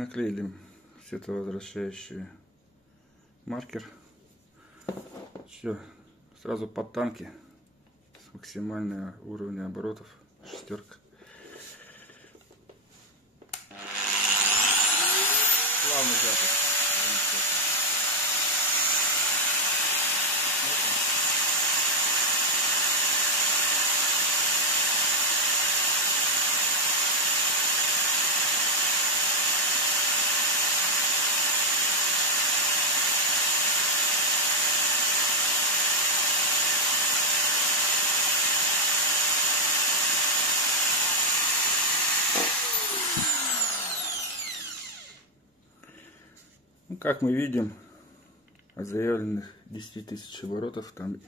наклеили световозвращающий маркер. Все, сразу под танки с максимального уровня оборотов, шестерка. Плавный запуск. Ну, как мы видим, от заявленных 10 тысяч оборотов там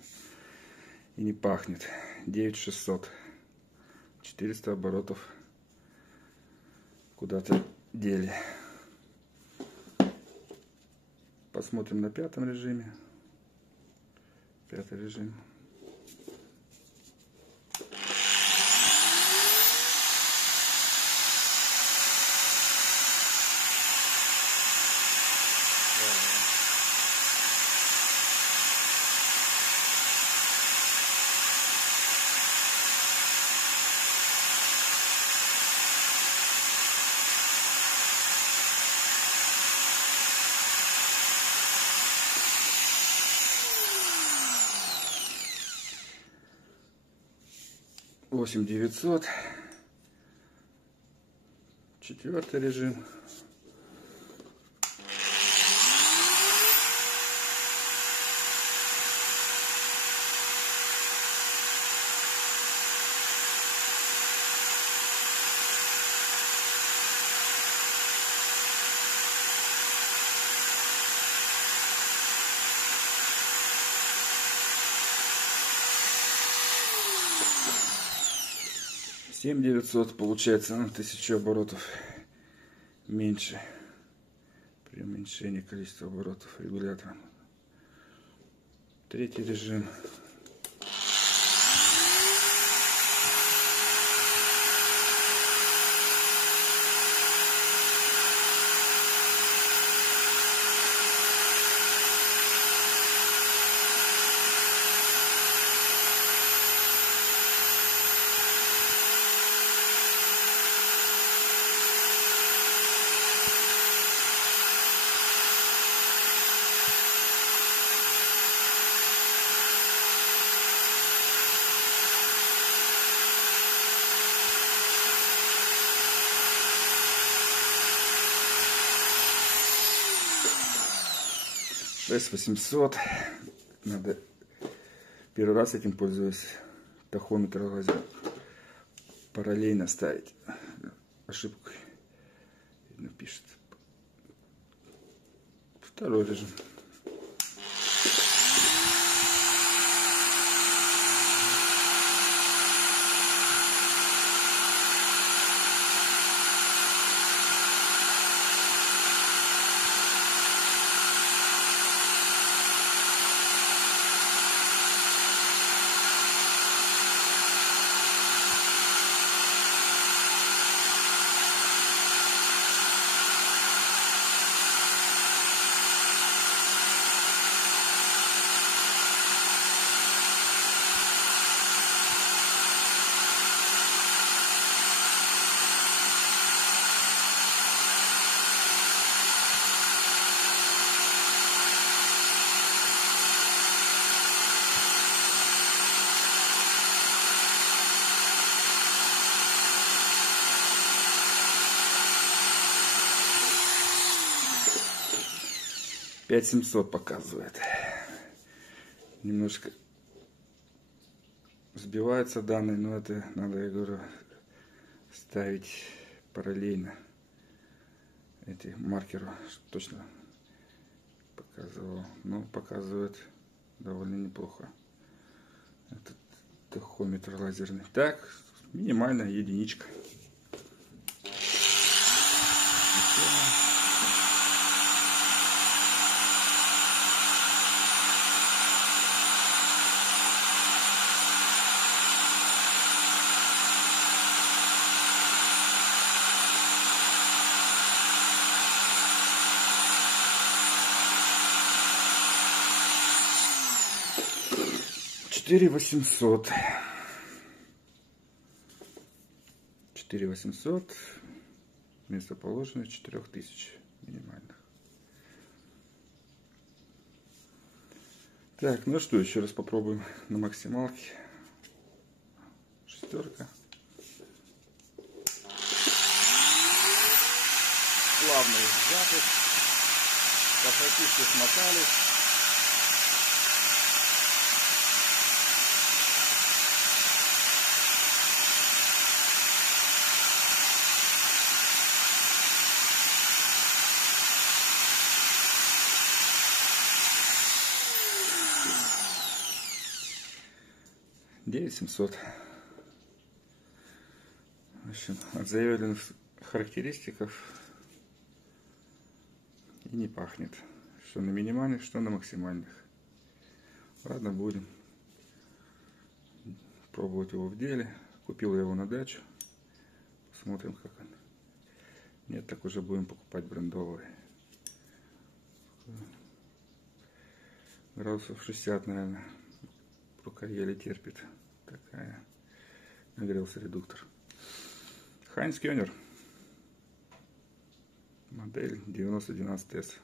и не пахнет. 9600. 400 оборотов куда-то дели. Посмотрим на пятом режиме. Пятый режим. Восемь 900. Четвертый режим. Семь 900, получается на 1000 оборотов меньше при уменьшении количества оборотов регулятором. Третий режим. Шесть 800. Надо первый раз этим пользуюсь. Тахометр лазер параллельно ставить. Ошибку видно пишет. Второй режим. Пять 700 показывает. Немножко сбиваются данные, но это надо, я говорю, ставить параллельно эти маркеру, чтобы точно показывал. Но показывает довольно неплохо этот тахометр лазерный. Так, минимальная единичка. 4800. 4800. Место положено 4000 минимальных. Так, ну что, еще раз попробуем на максималке. Шестерка. Плавный запуск. Пошатишки смотались. Девять 700. В общем, от заявленных характеристиков и не пахнет. Что на минимальных, что на максимальных. Ладно, будем пробовать его в деле. Купил я его на дачу. Посмотрим, как он. Нет, так уже будем покупать брендовые. Градусов 60, наверное. Рука еле терпит. Такая. Нагрелся редуктор. Хайнц Кёнер. Модель 9012S.